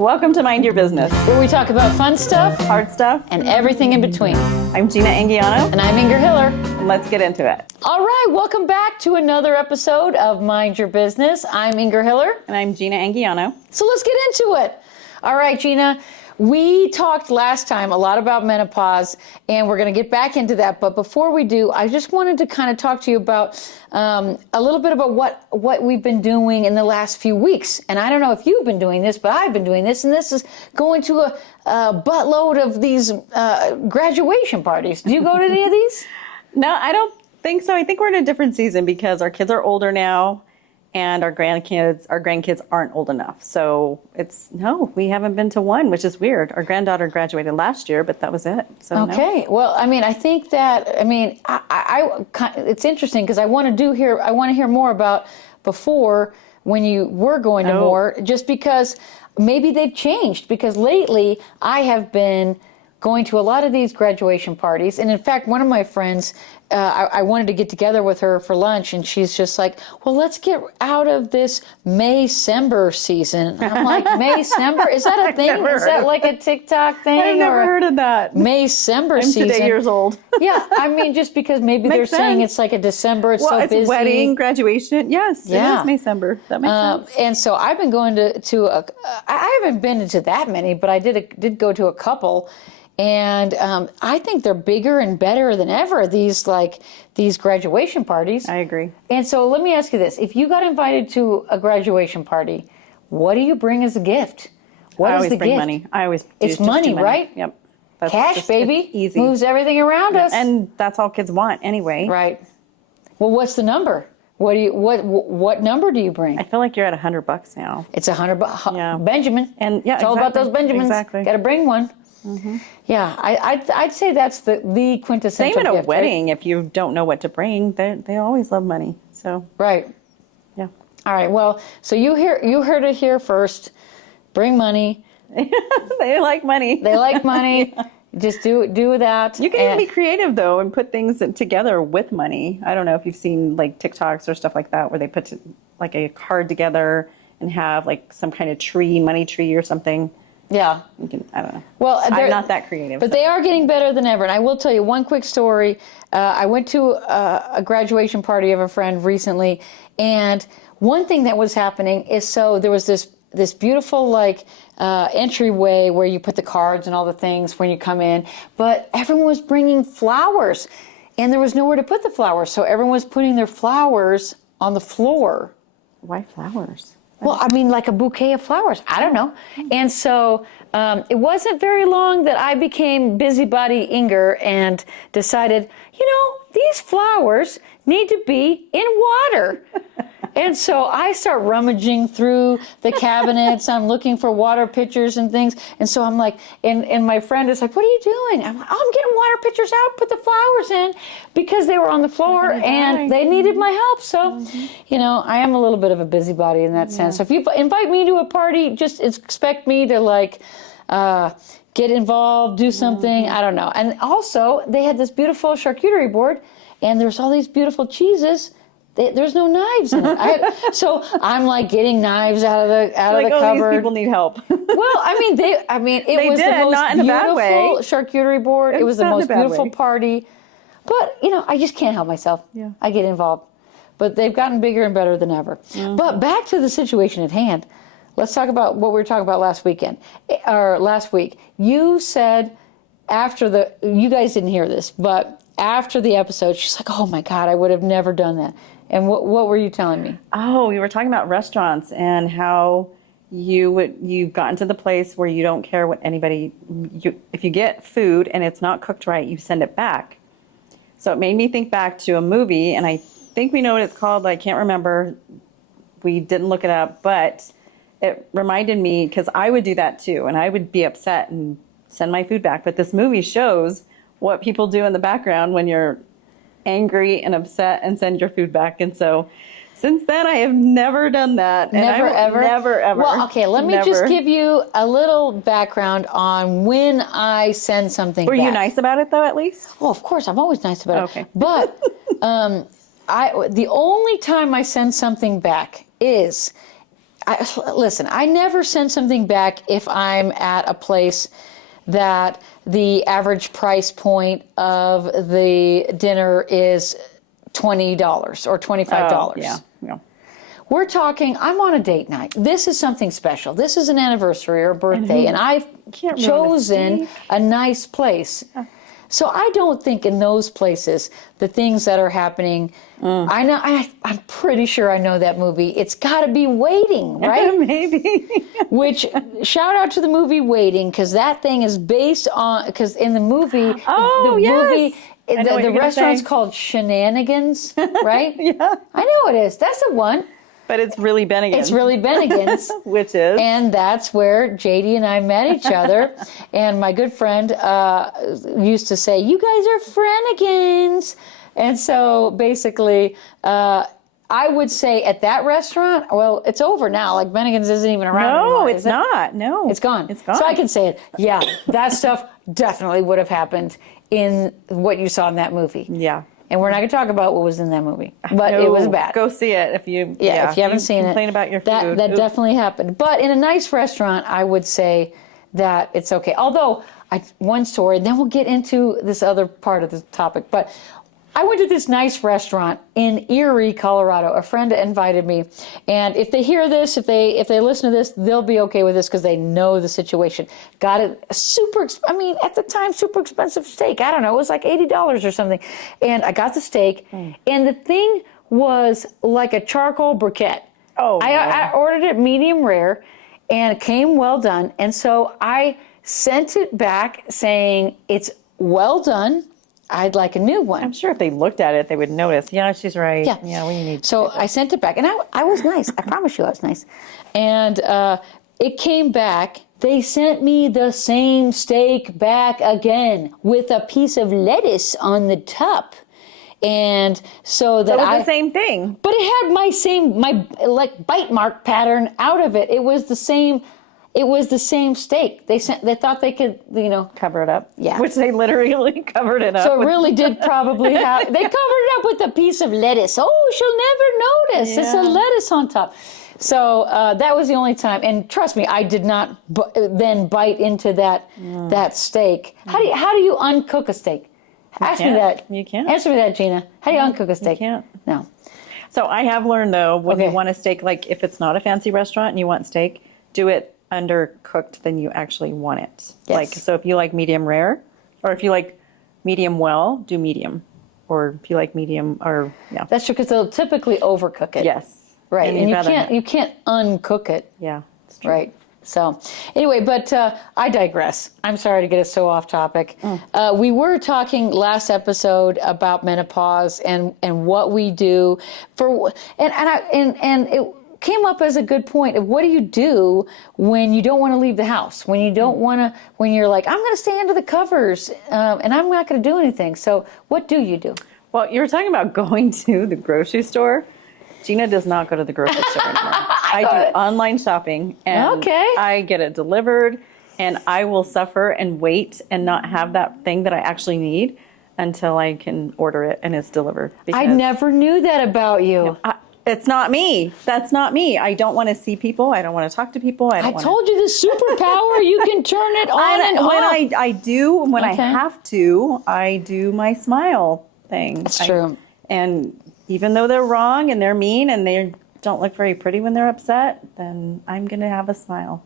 Welcome to Mind Your Business, where we talk about fun stuff, hard stuff, and everything in between. I'm Gina Angiano. And I'm Inger Hiller. And let's get into it. All right, welcome back to another episode of Mind Your Business. I'm Inger Hiller. And I'm Gina Angiano. So let's get into it. All right, Gina. We talked last time a lot about menopause, and we're going to get back into that. But before we do, I just wanted to kind of talk to you about a little bit about what we've been doing in the last few weeks. And I don't know if you've been doing this, but I've been doing this, and this is going to a buttload of these graduation parties. Do you go to any of these? No, I don't think so. I think we're in a different season because our kids are older now. And our grandkids aren't old enough. So we haven't been to one, which is weird. Our granddaughter graduated last year, but that was it. So okay. No. Well, I think it's interesting because I want to hear more about before when you were going to more, just because maybe they've changed. Because lately I have been going to a lot of these graduation parties. And in fact, one of my friends, I wanted to get together with her for lunch, and she's just like, well, let's get out of this May-cember season. And I'm like, May-cember? Is that a thing? Is that like a TikTok thing? I've never heard of that. May-cember season. I'm today years old. Yeah, just because maybe they're saying it's like a December, it's so busy. Well, it's wedding, graduation. Yes, yeah. It is May-cember. That makes sense. And so I've been going I haven't been into that many, but I did go to a couple. And I think they're bigger and better than ever, these graduation parties. I agree. And so let me ask you this. If you got invited to a graduation party, what do you bring as a gift? I always bring money. I always do. It's money, right? Yep. That's cash, baby. Easy. Moves everything around us. And that's all kids want anyway. Right. Well, what's the number? What number do you bring? I feel like you're at $100 now. It's $100. Yeah. Benjamin. And yeah, it's all about those Benjamins. Exactly. Got to bring one. Mm-hmm. Yeah, I'd say that's the quintessential Same at a gift, wedding. right? If you don't know what to bring, they always love money. So right, yeah. All right. Well, so you heard it here first. Bring money. They like money. They like money. Yeah. Just do that. You can even be creative though and put things together with money. I don't know if you've seen like TikToks or stuff like that where they put like a card together and have like some kind of money tree or something. Yeah. I don't know. Well, I'm not that creative. But they are getting better than ever. And I will tell you one quick story. I went to a graduation party of a friend recently. And one thing that was happening is there was this beautiful entryway where you put the cards and all the things when you come in. But everyone was bringing flowers. And there was nowhere to put the flowers. So everyone was putting their flowers on the floor. Why flowers? Well, like a bouquet of flowers. I don't know. And so it wasn't very long that I became busybody Inger and decided, these flowers need to be in water. And so I start rummaging through the cabinets. I'm looking for water pitchers and things. And so I'm like, and my friend is like, what are you doing? I'm like, I'm getting water pitchers out, put the flowers in, because they were on the floor and they needed my help. So, I am a little bit of a busybody in that sense. So if you invite me to a party, just expect me to get involved, do something. I don't know. And also they had this beautiful charcuterie board and there's all these beautiful cheeses. There's no knives in it. So I'm getting knives out of the cupboard. These people need help. Well, it was the most beautiful charcuterie board. It was the most beautiful party. But, I just can't help myself. Yeah. I get involved. But they've gotten bigger and better than ever. Mm-hmm. But back to the situation at hand. Let's talk about what we were talking about last week. You said you guys didn't hear this, but after the episode, she's like, oh my God, I would have never done that. And what were you telling me? Oh, we were talking about restaurants and how you've gotten to the place where you don't care what if you get food and it's not cooked right, you send it back. So it made me think back to a movie, and I think we know what it's called, but I can't remember. We didn't look it up, but it reminded me, because I would do that too, and I would be upset and send my food back. But this movie shows what people do in the background when you're angry and upset and send your food back. And so since then, I have never done that. Never, ever? Never, ever. Well, okay, let me just give you a little background on when I send something back. Were you nice about it, though, at least? Well, of course, I'm always nice about it. Okay. But the only time I send something back is listen, I never send something back if I'm at a place that the average price point of the dinner is $20 or $25. Yeah. We're talking, I'm on a date night. This is something special. This is an anniversary or a birthday, and I've chosen a nice place. So I don't think in those places, the things that are happening, I'm pretty sure I know that movie. It's got to be Waiting, right? Maybe. Which, shout out to the movie Waiting, because that thing is based on, because in the movie, movie, the restaurant's called Shenanigans, right? Yeah. I know it is. That's the one. But it's really Bennigan's. It's really Bennigan's. Which is? And that's where JD and I met each other. And my good friend used to say, you guys are Frannigans. And so basically, I would say at that restaurant, well, it's over now. Like Bennigan's isn't even around anymore. No, it's not. No. It's gone. It's gone. So I can say it. Yeah, that stuff definitely would have happened in what you saw in that movie. Yeah. And we're not going to talk about what was in that movie, but it was bad. Go see it if you. If you haven't seen it. Complain about your food. That definitely happened. But in a nice restaurant, I would say that it's okay. Although, one story, then we'll get into this other part of the topic. But I went to this nice restaurant in Erie, Colorado. A friend invited me, and if they hear this, if they listen to this, they'll be okay with this because they know the situation. Got it at the time, super expensive steak. I don't know, it was like $80 or something. And I got the steak, and the thing was like a charcoal briquette. I ordered it medium rare, and it came well done. And so I sent it back saying, it's well done. I'd like a new one. I'm sure if they looked at it, they would notice. Yeah, she's right. Yeah, we need. So I sent it back, and I was nice. I promise you, I was nice. And it came back. They sent me the same steak back again with a piece of lettuce on the top, and so that it was the same thing. But it had my like bite mark pattern out of it. It was the same. It was the same steak. They thought they could, cover it up. Yeah. Which they literally covered it up. So it really did probably have, they covered it up with a piece of lettuce. Oh, she'll never notice. Yeah. It's a lettuce on top. So that was the only time. And trust me, I did not then bite into that steak. How do you uncook a steak? Ask me that. You can't. Answer me that, Gina. How do you uncook a steak? You can't. No. So I have learned, though, when you want a steak, like if it's not a fancy restaurant and you want steak, do it undercooked than you actually want it. Yes. Like, so if you like medium rare, or if you like medium well, do medium. Or if you like medium, or That's true, because they'll typically overcook it. Yes. Right, and you can't uncook it. Yeah, it's true. Right. So anyway, but I digress. I'm sorry to get us so off topic. We were talking last episode about menopause and what we do for, and it came up as a good point of what do you do when you don't want to leave the house, when you don't want to, when you're like, I'm going to stay under the covers and I'm not going to do anything. So what do you do? Well, you were talking about going to the grocery store. Gina does not go to the grocery store anymore. I do online shopping, and I get it delivered, and I will suffer and wait and not have that thing that I actually need until I can order it and it's delivered. I never knew that about you. It's not me. That's not me. I don't want to see people. I don't want to talk to people. I told you the superpower. You can turn it on and off. When I have to, I do my smile thing. That's true. And even though they're wrong and they're mean and they don't look very pretty when they're upset, then I'm going to have a smile.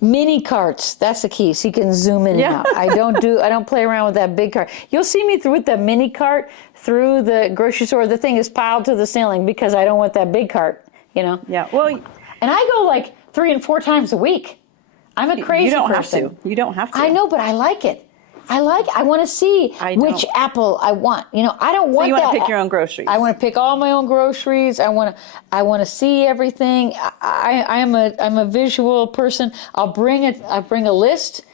Mini carts, that's the key. So you can zoom in and out. I don't play around with that big cart. You'll see me with the mini cart through the grocery store. The thing is piled to the ceiling because I don't want that big cart, Yeah. Well, and I go like 3 and 4 times a week. I'm a crazy person. You don't have to. I know, but I like it. I want to see which apple I want. I don't want that. So you want to pick your own groceries. I want to pick all my own groceries. I want to see everything. I'm a visual person. I bring a list,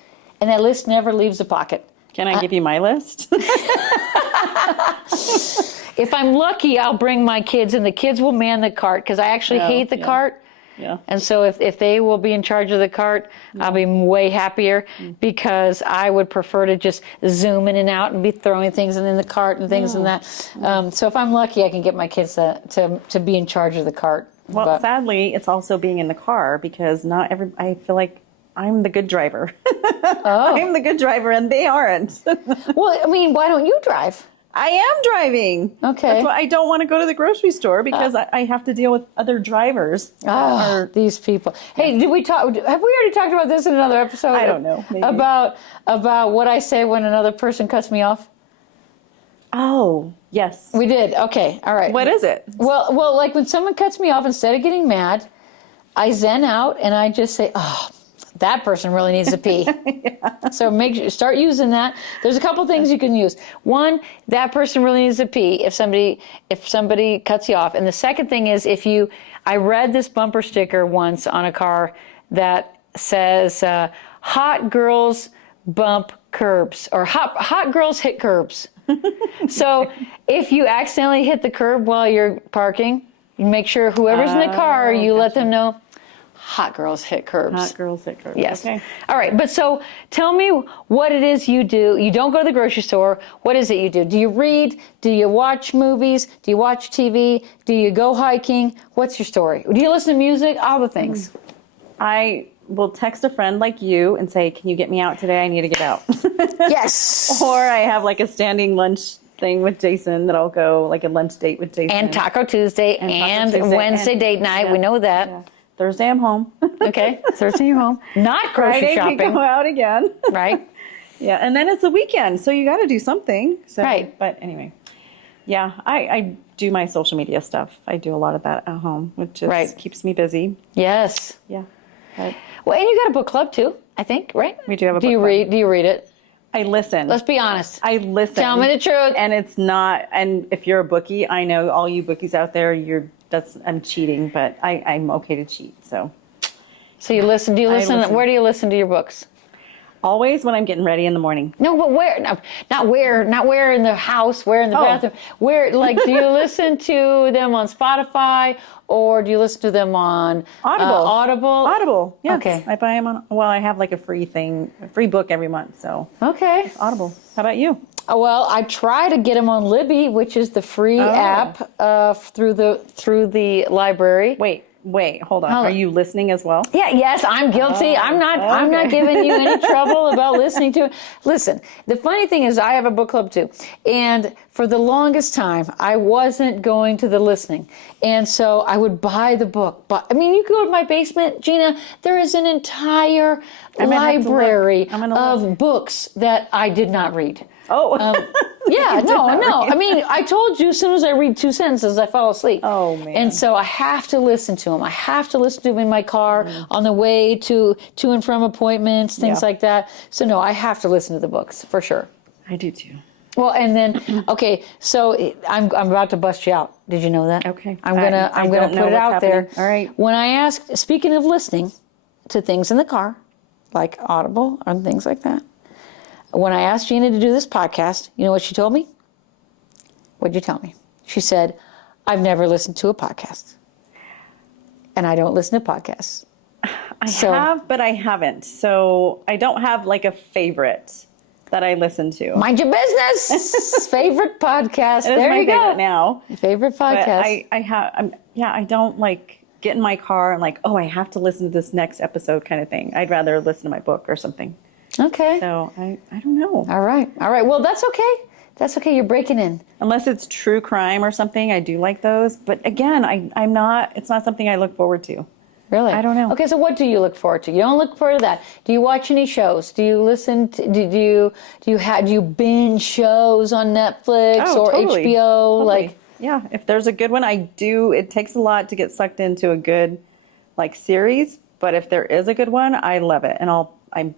and that list never leaves the pocket. Can I give you my list? If I'm lucky, I'll bring my kids, and the kids will man the cart because I actually hate the cart. Yeah. And so if they will be in charge of the cart, I'll be way happier because I would prefer to just zoom in and out and be throwing things in the cart and things and that. So if I'm lucky, I can get my kids to be in charge of the cart. Well, But- sadly, it's also being in the car because I feel like I'm the good driver. Oh. I'm the good driver and they aren't. Well, I mean, why don't you drive? I am driving. Okay. That's why I don't want to go to the grocery store because I have to deal with other drivers. Oh, these people. Hey, did we talk? Have we already talked about this in another episode? I don't know. Maybe. About what I say when another person cuts me off. Oh, yes. We did. Okay. All right. What is it? Well, like when someone cuts me off, instead of getting mad, I zen out and I just say, "Oh, that person really needs to pee." Yeah. So start using that. There's a couple things you can use. One, that person really needs to pee if somebody cuts you off. And the second thing is I read this bumper sticker once on a car that says, "Hot girls bump curbs," or hot girls hit curbs. So if you accidentally hit the curb while you're parking, you make sure whoever's in the car, you let them know, hot girls hit curbs. Hot girls hit curbs. Yes. Okay. All right. But so tell me what it is you do. You don't go to the grocery store. What is it you do? Do you read? Do you watch movies? Do you watch TV? Do you go hiking? What's your story? Do you listen to music? All the things. I will text a friend like you and say, "Can you get me out today? I need to get out." Yes. Or I have like a standing lunch thing with Jason that I'll go, like a lunch date with Jason. And Taco Tuesday and Wednesday date night. We know that. Yeah. Thursday I'm home. Okay. Thursday you're home. Not grocery Friday shopping. we go out again. Right. Yeah, and then it's the weekend, so you got to do something. So, Right. But anyway, yeah, I do my social media stuff. I do a lot of that at home, which just keeps me busy. Yes. Yeah. But Well, and you got a book club too, I think, right? we do have a Do book you club. read? Do you read it? I listen. Let's be honest. I listen. Tell me the truth. And it's not. And if you're a bookie, I know all you bookies out there. I'm cheating, but I'm okay to cheat. So So you listen. Do you listen? listen. Where do you listen to your books? always when I'm getting ready in the morning. No, but where? No, not where in the house, where in the bathroom. Where, like, do you listen to them on Spotify or do you listen to them on Audible. Audible. Yes. Okay. I buy them on. Well, I have like a free book every month. So Okay. Audible. How about you? Well, I try to get them on Libby, which is the free app through the library. Wait, hold on. Are you listening as well? Yeah, yes, I'm guilty. I'm not giving you any trouble about listening to it. Listen, the funny thing is I have a book club too. And for the longest time, I wasn't going to the listening. And so I would buy the book. But I mean, you go to my basement, Gina, there is an entire library of books that I did not read. Oh. Yeah, no. I mean, I told you as soon as I read 2 sentences, I fall asleep. Oh, man. And so I have to listen to them. I have to listen to them in my car on the way to and from appointments, things like that. So no, I have to listen to the books for sure. I do too. Well, and then okay, so I'm about to bust you out. Did you know that? Okay. I'm gonna put it out there. All right. When I asked, speaking of listening to things in the car, like Audible and things like that. When I asked Gina to do this podcast, you know what she told me? What'd you tell me? She said, I've never listened to a podcast. And I don't listen to podcasts. I have, but I haven't. So I don't have like a favorite that I listen to. Mind Your Business. Favorite podcast. It is There my you go. favorite now. Favorite But podcast. I don't like get in my car and like, oh, I have to listen to this next episode kind of thing. I'd rather listen to my book or something. Okay. So I don't know. All right. Well, that's okay. That's okay. You're breaking in. Unless it's true crime or something, I do like those. But again, it's not something I look forward to. Really? I don't know. Okay, so what do you look forward to? You don't look forward to that. Do you watch any shows? Do you listen to, do you binge shows on Netflix or totally. HBO? Totally. Like, yeah, if there's a good one, I do. It takes a lot to get sucked into a good like series, but if there is a good one, I love it. And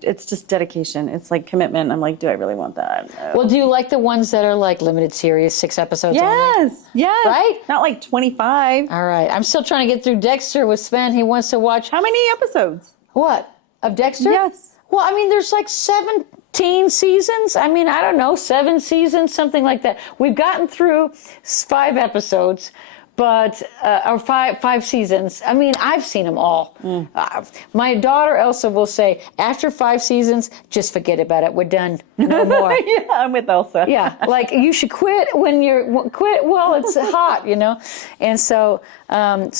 it's just dedication. It's like commitment. I'm like, do I really want that? No. well, do you like the ones that are like limited series, 6 episodes only? Yes. Right? Not like 25. All right. I'm still trying to get through Dexter with Sven. He wants to watch. How many episodes? What? Of Dexter? Yes. Well, I mean, there's like 17 seasons. I mean, I don't know, 7 seasons, something like that. We've gotten through 5 episodes, but or five seasons. I mean, I've seen them all. My daughter Elsa will say, after 5 seasons, just forget about it. We're done. No more. Yeah, I'm with Elsa. Yeah, like you should quit when you're quit while it's hot, you know. And so, but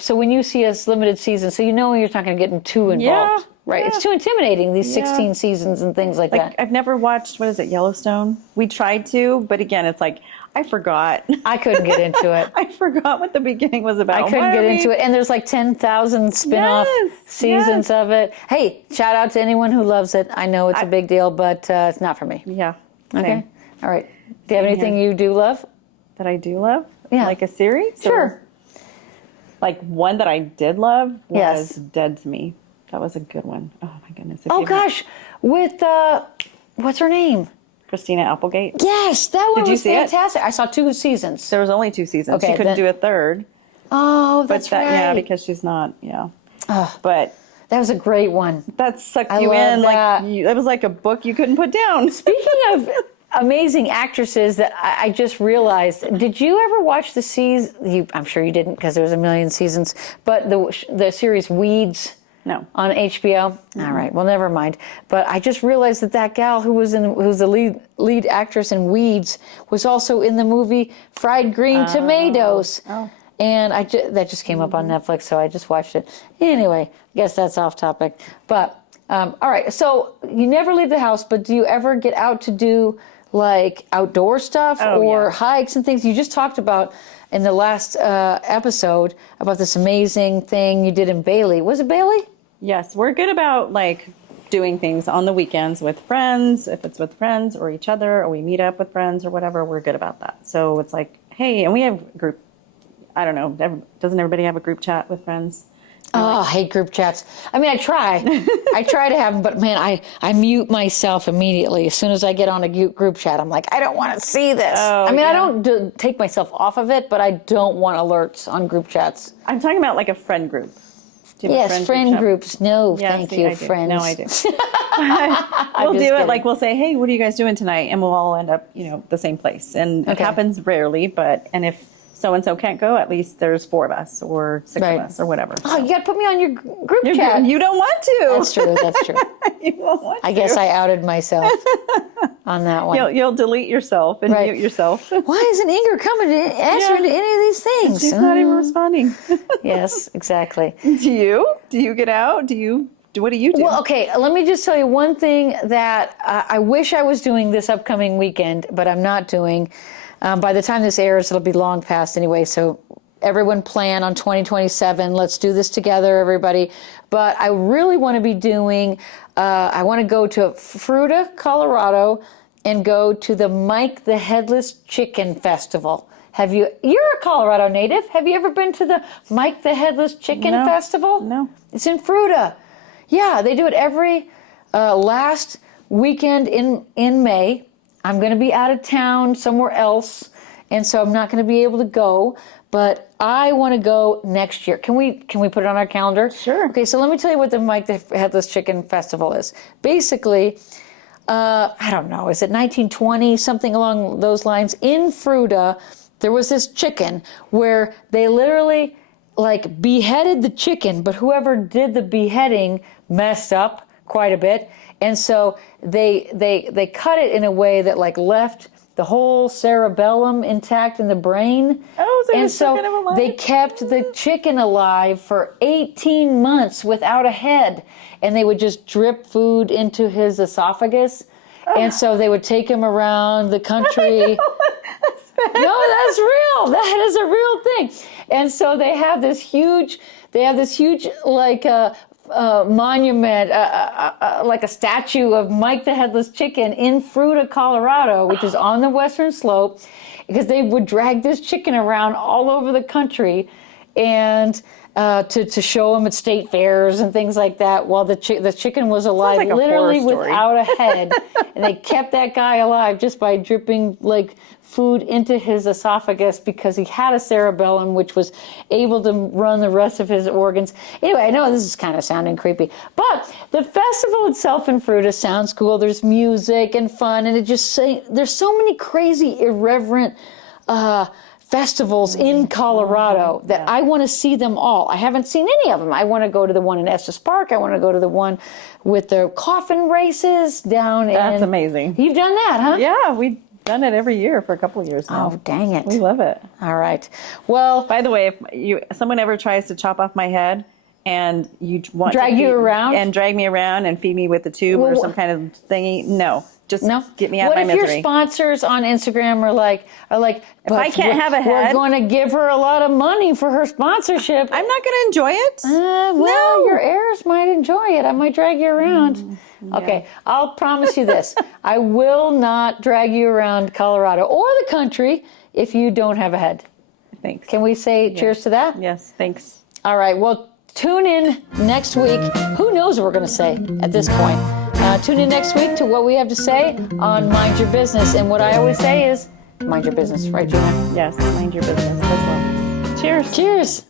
so when you see a limited season, so you know you're not going to get too involved. Yeah. Right, Yeah. it's too intimidating, these 16 seasons and things like that. I've never watched, what is it, Yellowstone? We tried to, but again, it's like, I forgot. I couldn't get into it. I forgot what the beginning was about. I couldn't get into it. And there's like 10,000 spin-off seasons of it. Hey, shout out to anyone who loves it. I know it's a big deal, but it's not for me. Yeah. Okay. Same. All right. Do you have anything you do love? That I do love? Yeah. Like a series? Sure. Or, like one that I did love was Yes. Dead to Me. That was a good one. Oh my goodness. If Oh you- gosh, with what's her name? Christina Applegate. Yes, that one Did you was see it? fantastic. I saw 2 seasons. There was only 2 seasons. Okay, she couldn't then- do a third. Oh, But that's that, right. yeah, because she's not, But That was a great one. that sucked I you love in. that. Like, it was like a book you couldn't put down. Speaking of amazing actresses that I just realized, did you ever watch the season? I'm sure you didn't because there was a million seasons, but the series Weeds? No. On HBO? All right, well, never mind. But I just realized that gal who's the lead actress in Weeds was also in the movie Fried Green Tomatoes. Oh. And that just came up on Netflix, so I just watched it. Anyway, I guess that's off topic. But, all right, so you never leave the house, but do you ever get out to do, like, outdoor stuff or hikes and things? You just talked about in the last episode about this amazing thing you did in Bailey. Was it Bailey? Yes, we're good about like doing things on the weekends with friends, if it's with friends or each other, or we meet up with friends or whatever, we're good about that. So it's like, hey, and we have group, I don't know, doesn't everybody have a group chat with friends? Oh, I hate group chats. I mean, I try. I try to have them, but man, I mute myself immediately. As soon as I get on a group chat, I'm like, I don't want to see this. I mean, I don't take myself off of it, but I don't want alerts on group chats. I'm talking about like a friend group. Do you have a Yes, friend group chat? groups. No, Yeah, thank see, you, I do. friends. No, I do. just We'll do it kidding. like we'll say, hey, what are you guys doing tonight? And we'll all end up, the same place. And it Okay. happens rarely, and if so-and-so can't go, at least there's 4 of us or 6 Right. of us or whatever. Oh, you got to put me on your group chat. You don't want to. That's true. That's true. You won't want I guess I outed myself on that one. You'll delete yourself and Right. mute yourself. Why isn't Inger coming to answer to any of these things? She's not even responding. Yes, exactly. Do you? Do you get out? What do you do? Well, okay, let me just tell you one thing that I wish I was doing this upcoming weekend, but I'm not doing. By the time this airs, it'll be long past anyway, so everyone plan on 2027. Let's do this together, everybody. But I really want to be doing, I want to go to Fruita, Colorado, and go to the Mike the Headless Chicken Festival. You're a Colorado native. Have you ever been to the Mike the Headless Chicken No. Festival? No. It's in Fruita. Yeah, they do it every last weekend in May. I'm going to be out of town somewhere else, and so I'm not going to be able to go, but I want to go next year. Can we put it on our calendar? Sure. Okay, so let me tell you what the Mike the Headless Chicken Festival is. Basically, I don't know, is it 1920, something along those lines? In Fruita, there was this chicken where they literally like beheaded the chicken, but whoever did the beheading messed up quite a bit. And so they cut it in a way that like left the whole cerebellum intact in the brain. Oh, so and it's still so kind of alive? they kept the chicken alive for 18 months without a head. And they would just drip food into his esophagus. And so they would take him around the country. No, that's real. That is a real thing. And so they have this huge like monument, like a statue of Mike the Headless Chicken in Fruita, Colorado, which is on the western slope, because they would drag this chicken around all over the country and to show them at state fairs and things like that while the chicken was alive, like a literally horror story. without a head. And they kept that guy alive just by dripping like food into his esophagus because he had a cerebellum which was able to run the rest of his organs. Anyway, I know this is kind of sounding creepy, but the festival itself in Fruita sounds cool. There's music and fun, and there's so many crazy, irreverent festivals in Colorado that I want to see them all. I haven't seen any of them. I want to go to the one in Estes Park. I want to go to the one with the coffin races down That's amazing. You've done that, huh? Yeah, we've done it every year for a couple of years now. Oh, dang it. We love it. All right. Well, By the way, if someone ever tries to chop off my head and you want Drag to you around? and drag me around and feed me with the tube or some kind of thingy, no. Just get me out of my misery. What if your sponsors on Instagram are like, if I can't have a head, we're going to give her a lot of money for her sponsorship. I'm not going to enjoy it. Well, your heirs might enjoy it. I might drag you around. Yeah. Okay, I'll promise you this. I will not drag you around Colorado or the country if you don't have a head. Thanks. Can we say cheers to that? Yes, thanks. All right, well, tune in next week. Who knows what we're going to say at this point? Tune in next week to what we have to say on Mind Your Business. And what I always say is, mind your business, right, Gina? Yes, mind your business as well. Cheers. Cheers.